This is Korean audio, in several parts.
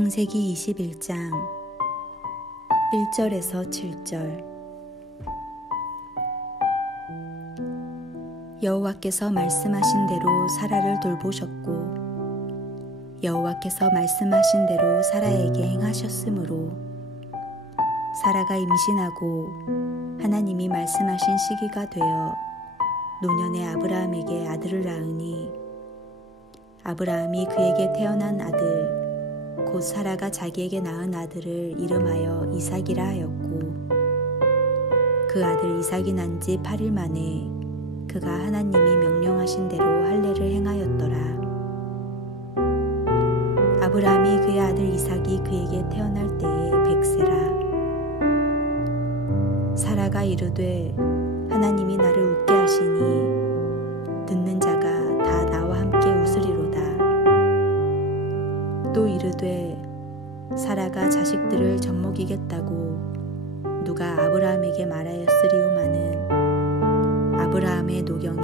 창세기 21장 1절에서 7절. 여호와께서 말씀하신 대로 사라를 돌보셨고 여호와께서 말씀하신 대로 사라에게 행하셨으므로 사라가 임신하고 하나님이 말씀하신 시기가 되어 노년의 아브라함에게 아들을 낳으니 아브라함이 그에게 태어난 아들 곧 사라가 자기에게 낳은 아들을 이름하여 이삭이라 하였고 그 아들 이삭이 난 지 8일 만에 그가 하나님이 명령하신 대로 할례를 행하였더라. 아브라함이 그의 아들 이삭이 그에게 태어날 때에 100세라. 사라가 이르되 하나님이 나를 웃게 하시니 듣는 자가 다 나와 함께 웃으리로다. 또 이르되 사라가 자식들을 젖먹이겠다고 누가 아브라함에게 말하였으리오마는 아브라함의 노경에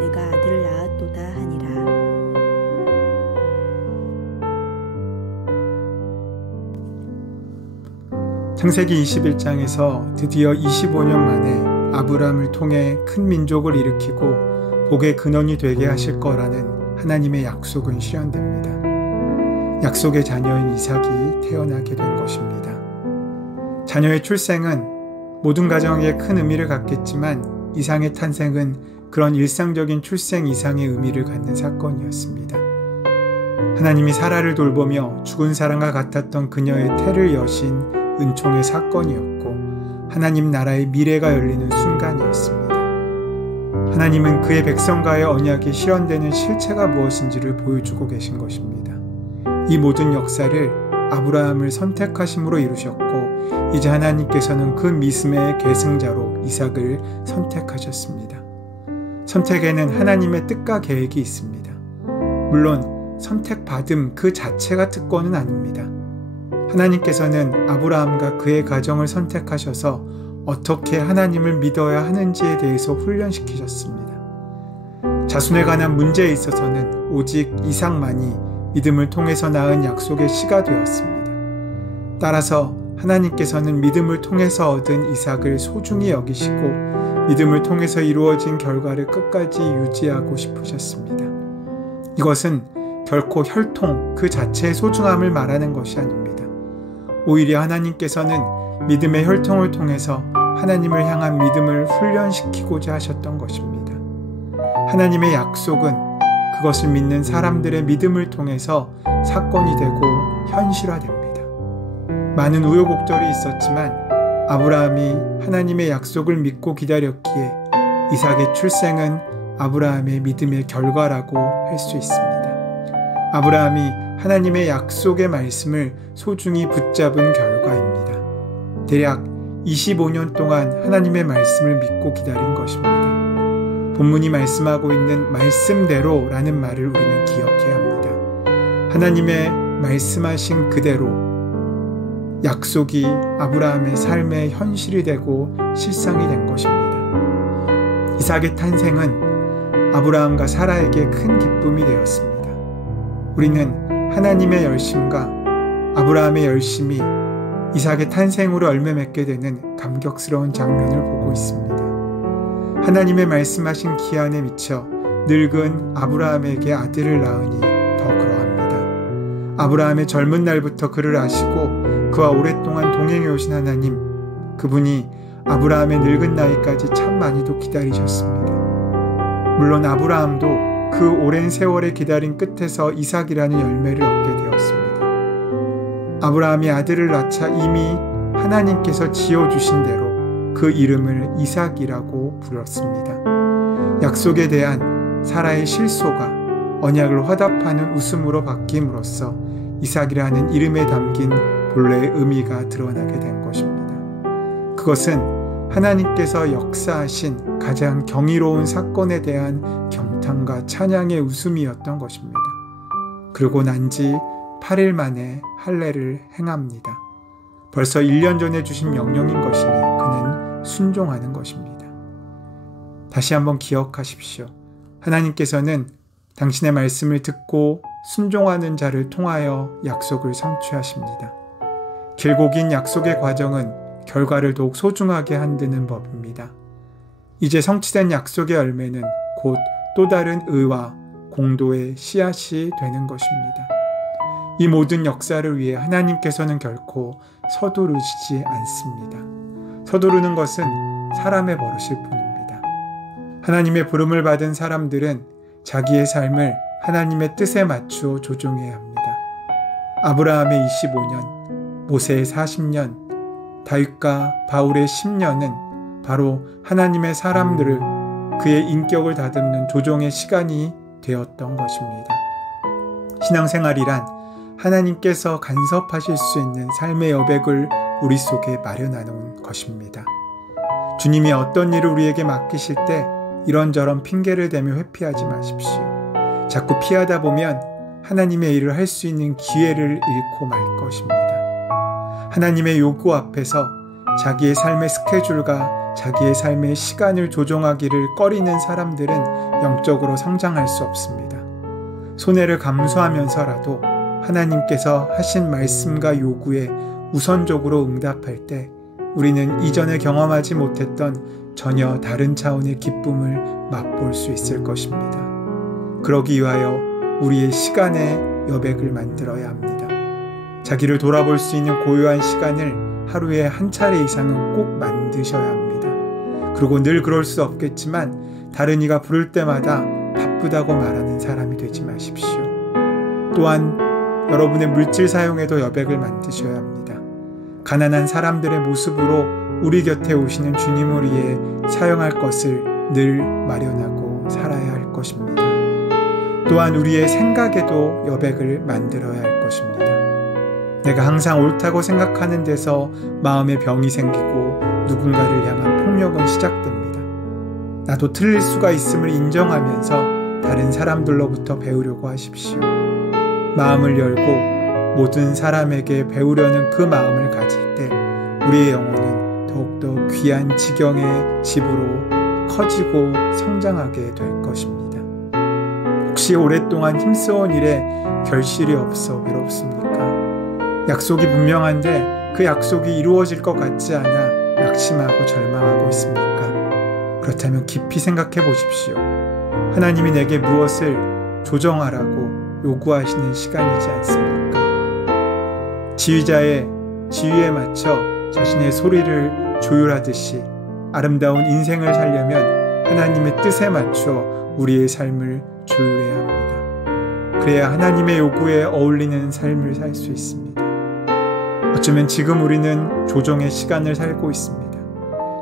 내가 아들을 낳았도다 하니라. 창세기 21장에서 드디어 25년 만에 아브라함을 통해 큰 민족을 일으키고 복의 근원이 되게 하실 거라는 하나님의 약속은 실현됩니다. 약속의 자녀인 이삭이 태어나게 된 것입니다. 자녀의 출생은 모든 가정에게 큰 의미를 갖겠지만 이삭의 탄생은 그런 일상적인 출생 이상의 의미를 갖는 사건이었습니다. 하나님이 사라를 돌보며 죽은 사람과 같았던 그녀의 태를 여신 은총의 사건이었고 하나님 나라의 미래가 열리는 순간이었습니다. 하나님은 그의 백성과의 언약이 실현되는 실체가 무엇인지를 보여주고 계신 것입니다. 이 모든 역사를 아브라함을 선택하심으로 이루셨고 이제 하나님께서는 그 믿음의 계승자로 이삭을 선택하셨습니다. 선택에는 하나님의 뜻과 계획이 있습니다. 물론 선택받음 그 자체가 특권은 아닙니다. 하나님께서는 아브라함과 그의 가정을 선택하셔서 어떻게 하나님을 믿어야 하는지에 대해서 훈련시키셨습니다. 자손에 관한 문제에 있어서는 오직 이삭만이 믿음을 통해서 낳은 약속의 씨가 되었습니다. 따라서 하나님께서는 믿음을 통해서 얻은 이삭을 소중히 여기시고 믿음을 통해서 이루어진 결과를 끝까지 유지하고 싶으셨습니다. 이것은 결코 혈통 그 자체의 소중함을 말하는 것이 아닙니다. 오히려 하나님께서는 믿음의 혈통을 통해서 하나님을 향한 믿음을 훈련시키고자 하셨던 것입니다. 하나님의 약속은 그것을 믿는 사람들의 믿음을 통해서 사건이 되고 현실화됩니다. 많은 우여곡절이 있었지만 아브라함이 하나님의 약속을 믿고 기다렸기에 이삭의 출생은 아브라함의 믿음의 결과라고 할 수 있습니다. 아브라함이 하나님의 약속의 말씀을 소중히 붙잡은 결과입니다. 대략 25년 동안 하나님의 말씀을 믿고 기다린 것입니다. 본문이 말씀하고 있는 말씀대로라는 말을 우리는 기억해야 합니다. 하나님의 말씀하신 그대로 약속이 아브라함의 삶의 현실이 되고 실상이 된 것입니다. 이삭의 탄생은 아브라함과 사라에게 큰 기쁨이 되었습니다. 우리는 하나님의 열심과 아브라함의 열심이 이삭의 탄생으로 열매 맺게 되는 감격스러운 장면을 보고 있습니다. 하나님의 말씀하신 기한에 미쳐 늙은 아브라함에게 아들을 낳으니 더 그러합니다. 아브라함의 젊은 날부터 그를 아시고 그와 오랫동안 동행해 오신 하나님, 그분이 아브라함의 늙은 나이까지 참 많이도 기다리셨습니다. 물론 아브라함도 그 오랜 세월의 기다림 끝에서 이삭이라는 열매를 얻게 되었습니다. 아브라함이 아들을 낳자 이미 하나님께서 지어주신 대로 그 이름을 이삭이라고 불렀습니다. 약속에 대한 사라의 실소가 언약을 화답하는 웃음으로 바뀜으로써 이삭이라는 이름에 담긴 본래의 의미가 드러나게 된 것입니다. 그것은 하나님께서 역사하신 가장 경이로운 사건에 대한 경탄과 찬양의 웃음이었던 것입니다. 그러고 난 지 8일 만에 할례를 행합니다. 벌써 1년 전에 주신 명령인 것이니 그는 순종하는 것입니다. 다시 한번 기억하십시오. 하나님께서는 당신의 말씀을 듣고 순종하는 자를 통하여 약속을 성취하십니다. 길고 긴 약속의 과정은 결과를 더욱 소중하게 한다는 법입니다. 이제 성취된 약속의 열매는 곧 또 다른 의와 공도의 씨앗이 되는 것입니다. 이 모든 역사를 위해 하나님께서는 결코 서두르시지 않습니다. 서두르는 것은 사람의 버릇일 뿐입니다. 하나님의 부름을 받은 사람들은 자기의 삶을 하나님의 뜻에 맞추어 조종해야 합니다. 아브라함의 25년, 모세의 40년, 다윗과 바울의 10년은 바로 하나님의 사람들을 그의 인격을 다듬는 조종의 시간이 되었던 것입니다. 신앙생활이란 하나님께서 간섭하실 수 있는 삶의 여백을 우리 속에 마련하는 것입니다. 주님이 어떤 일을 우리에게 맡기실 때 이런저런 핑계를 대며 회피하지 마십시오. 자꾸 피하다 보면 하나님의 일을 할 수 있는 기회를 잃고 말 것입니다. 하나님의 요구 앞에서 자기의 삶의 스케줄과 자기의 삶의 시간을 조종하기를 꺼리는 사람들은 영적으로 성장할 수 없습니다. 손해를 감수하면서라도 하나님께서 하신 말씀과 요구에 우선적으로 응답할 때 우리는 이전에 경험하지 못했던 전혀 다른 차원의 기쁨을 맛볼 수 있을 것입니다. 그러기 위하여 우리의 시간의 여백을 만들어야 합니다. 자기를 돌아볼 수 있는 고요한 시간을 하루에 한 차례 이상은 꼭 만드셔야 합니다. 그리고 늘 그럴 수 없겠지만 다른 이가 부를 때마다 바쁘다고 말하는 사람이 되지 마십시오. 또한 여러분의 물질 사용에도 여백을 만드셔야 합니다. 가난한 사람들의 모습으로 우리 곁에 오시는 주님을 위해 사용할 것을 늘 마련하고 살아야 할 것입니다. 또한 우리의 생각에도 여백을 만들어야 할 것입니다. 내가 항상 옳다고 생각하는 데서 마음의 병이 생기고 누군가를 향한 폭력은 시작됩니다. 나도 틀릴 수가 있음을 인정하면서 다른 사람들로부터 배우려고 하십시오. 마음을 열고 모든 사람에게 배우려는 그 마음을 가질 때 우리의 영혼은 더욱더 귀한 지경의 집으로 커지고 성장하게 될 것입니다. 혹시 오랫동안 힘써온 일에 결실이 없어 외롭습니까? 약속이 분명한데 그 약속이 이루어질 것 같지 않아 낙심하고 절망하고 있습니까? 그렇다면 깊이 생각해 보십시오. 하나님이 내게 무엇을 조정하라고 요구하시는 시간이지 않습니까? 지휘자의 지휘에 맞춰 자신의 소리를 조율하듯이 아름다운 인생을 살려면 하나님의 뜻에 맞추어 우리의 삶을 조율해야 합니다. 그래야 하나님의 요구에 어울리는 삶을 살 수 있습니다. 어쩌면 지금 우리는 조정의 시간을 살고 있습니다.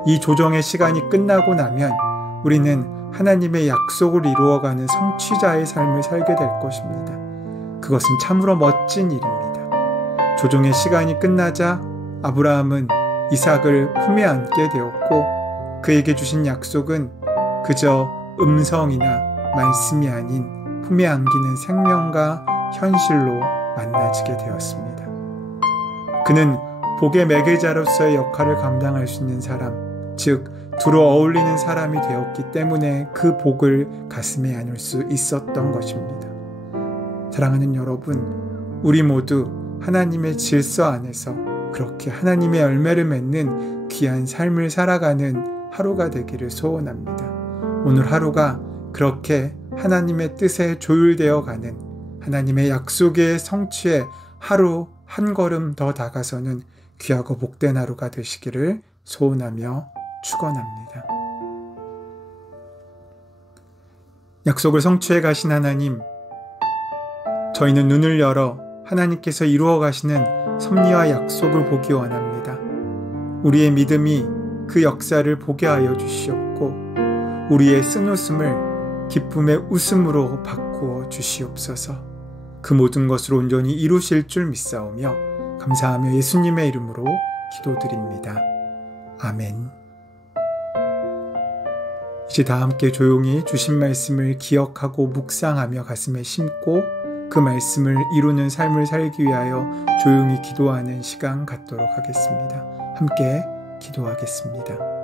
이 조정의 시간이 끝나고 나면 우리는 하나님의 약속을 이루어가는 성취자의 삶을 살게 될 것입니다. 그것은 참으로 멋진 일입니다. 조정의 시간이 끝나자 아브라함은 이삭을 품에 안게 되었고 그에게 주신 약속은 그저 음성이나 말씀이 아닌 품에 안기는 생명과 현실로 만나지게 되었습니다. 그는 복의 매개자로서의 역할을 감당할 수 있는 사람, 즉 두루 어울리는 사람이 되었기 때문에 그 복을 가슴에 안을 수 있었던 것입니다. 사랑하는 여러분, 우리 모두 하나님의 질서 안에서 그렇게 하나님의 열매를 맺는 귀한 삶을 살아가는 하루가 되기를 소원합니다. 오늘 하루가 그렇게 하나님의 뜻에 조율되어 가는 하나님의 약속의 성취에 하루 한 걸음 더 다가서는 귀하고 복된 하루가 되시기를 소원하며 축원합니다. 약속을 성취해 가신 하나님, 저희는 눈을 열어 하나님께서 이루어 가시는 섭리와 약속을 보기 원합니다. 우리의 믿음이 그 역사를 보게 하여 주시옵고 우리의 쓴웃음을 기쁨의 웃음으로 바꾸어 주시옵소서. 그 모든 것을 온전히 이루실 줄 믿사오며 감사하며 예수님의 이름으로 기도드립니다. 아멘. 이제 다 함께 조용히 주신 말씀을 기억하고 묵상하며 가슴에 심고 그 말씀을 이루는 삶을 살기 위하여 조용히 기도하는 시간 갖도록 하겠습니다. 함께 기도하겠습니다.